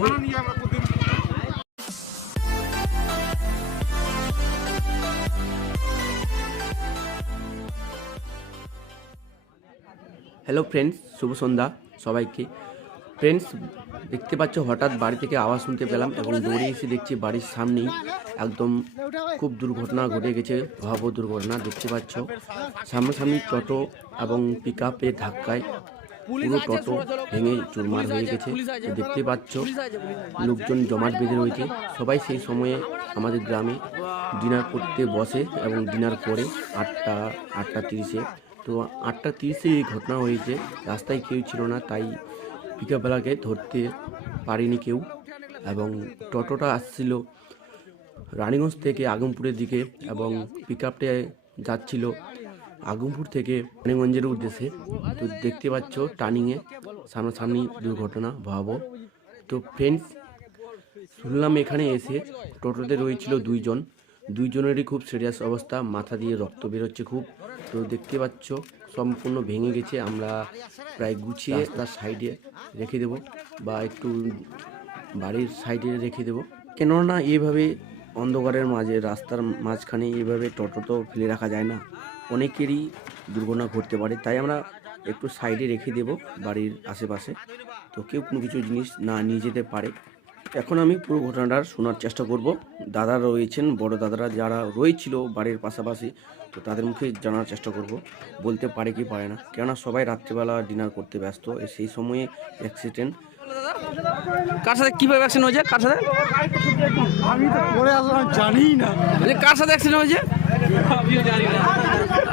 Hello friends শুভ সন্ধ্যা সবাইকে। Friends দেখতে পাচ্ছ হঠাৎ বাড়ি থেকে আওয়াজ শুনতে পেলাম এবং দৌড়ে এসে দেখছি বাড়ির সামনেই একদম খুব দুর্ঘটনা ঘটে গেছে, ভয়াবহ দুর্ঘটনা দেখতে পাচ্ছ। সামনাসামনি টোটো এবং পিক আপের ধাক্কায় পুরো টোটো ভেঙে চুরমার হয়ে গেছে। দেখতে পাচ্ছ লোকজন জমাট বেঁধে রয়েছে। সবাই সেই সময়ে আমাদের গ্রামে ডিনার করতে বসে এবং ডিনার করে আটটা আটটা তিরিশে। তো আটটা তিরিশে এই ঘটনা হয়েছে। রাস্তায় কেউ ছিল না তাই পিকাবেলাকে ধরতে পারেনি কেউ। এবং টোটোটা আসছিল রানীগঞ্জ থেকে আগমপুরের দিকে এবং পিক আপটায় যাচ্ছিল আগমপুর থেকে রানীগঞ্জের উদ্দেশ্যে। তো দেখতে পাচ্ছ টার্নিংয়ে সামনাসামনি দুর্ঘটনা ভয়াবহ। তো ফ্রেন্ডস শুনলাম এখানে এসে টোটোতে রয়েছিল দুইজন। দুইজনেরই খুব সিরিয়াস অবস্থা, মাথা দিয়ে রক্ত বেরোচ্ছে খুব। তো দেখতে পাচ্ছ সম্পূর্ণ ভেঙে গেছে, আমরা প্রায় গুছিয়ে তার সাইডে রেখে দেব বা একটু বাড়ির সাইডে রেখে দেব। কেননা এভাবে অন্ধকারের মাঝে, রাস্তার মাঝখানে এইভাবে টোটো তো ফেলে রাখা যায় না। অনেকেরই দুর্ঘটনা ঘটতে পারে তাই আমরা একটু সাইডে রেখে দেব বাড়ির আশেপাশে। তো কেউ কোনো কিছু জিনিস না নিয়ে যেতে পারে। এখন আমি পুরো ঘটনাটার শোনার চেষ্টা করব। দাদা রয়েছেন বড় দাদারা যারা রয়েছিল বাড়ির পাশাপাশি তো তাদের মুখে জানার চেষ্টা করব। বলতে পারে কি পারে না। কেননা সবাই রাত্রিবেলা ডিনার করতে ব্যস্ত সেই সময়ে অ্যাক্সিডেন্ট কার সাথে কীভাবে অ্যাক্সিডেন্ট হয়েছে? কার সাথে? আমি তো পরে আসলাম জানি না। কার সাথে অ্যাক্সিডেন্ট হয়েছে?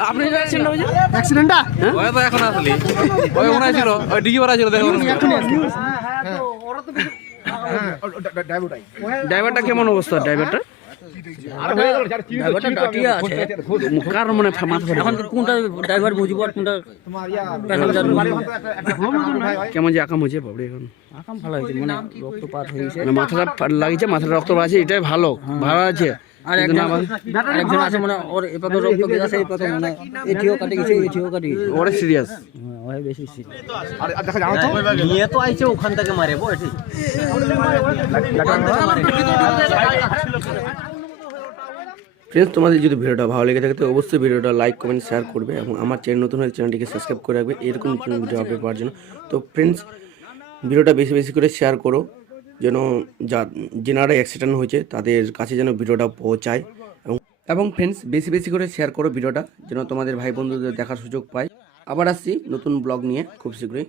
আপনি অ্যাক্সিডেন্ট হয়েছে অ্যাক্সিডেন্টটা ওই তো এখন আসলি ওই হয় ছিল ওই ডিগি ভরা ছিল দেখো। ড্রাইভারটা কেমন অবস্থা? ড্রাইভারটা ড্রাইভারটা কার মানে এখন কোনটা ড্রাইভার বুঝব আর কোনটা প্যাসেঞ্জার কেমন যে আকাম হয়েছে বাবরে এখন। আকাম ভালো হয়েছে মানে রক্তপাত হয়েছে। মানে মাথাটা লাগিয়েছে মাথাটা রক্ত আছে এটাই ভালো ভালো আছে। আর একজন আছে মানে ওর এপাকে রক্ত বেরাছে এই পাকে মানে এটিও কাটে গেছে এটিও কাটে গেছে ওরে সিরিয়াস হ্যাঁ, ওই বেশি serious। আর দেখা জানো তো। নিয়ে তো আইছে ওখান থেকে ফ্রেন্ডস তোমাদের যদি ভিডিওটা ভালো লেগে থাকে তো অবশ্যই ভিডিওটা লাইক কমেন্ট শেয়ার করবে এবং আমার চ্যানেল নতুন হলে চ্যানেলটিকে সাবস্ক্রাইব করে রাখবে। এরকম ভিডিও আপলোড পাওয়ার জন্য। তো ফ্রেন্ডস ভিডিওটা বেশি বেশি করে শেয়ার করো। যেন যা, যেনারা অ্যাক্সিডেন্ট হয়েছে, তাদের কাছে যেন ভিডিওটা পৌঁছায়। এবং এবং ফ্রেন্ডস বেশি বেশি করে শেয়ার করো ভিডিওটা, যেন তোমাদের ভাই বন্ধুদের দেখার সুযোগ পায়। আবার আসছি নতুন ব্লগ নিয়ে, খুব শীঘ্রই।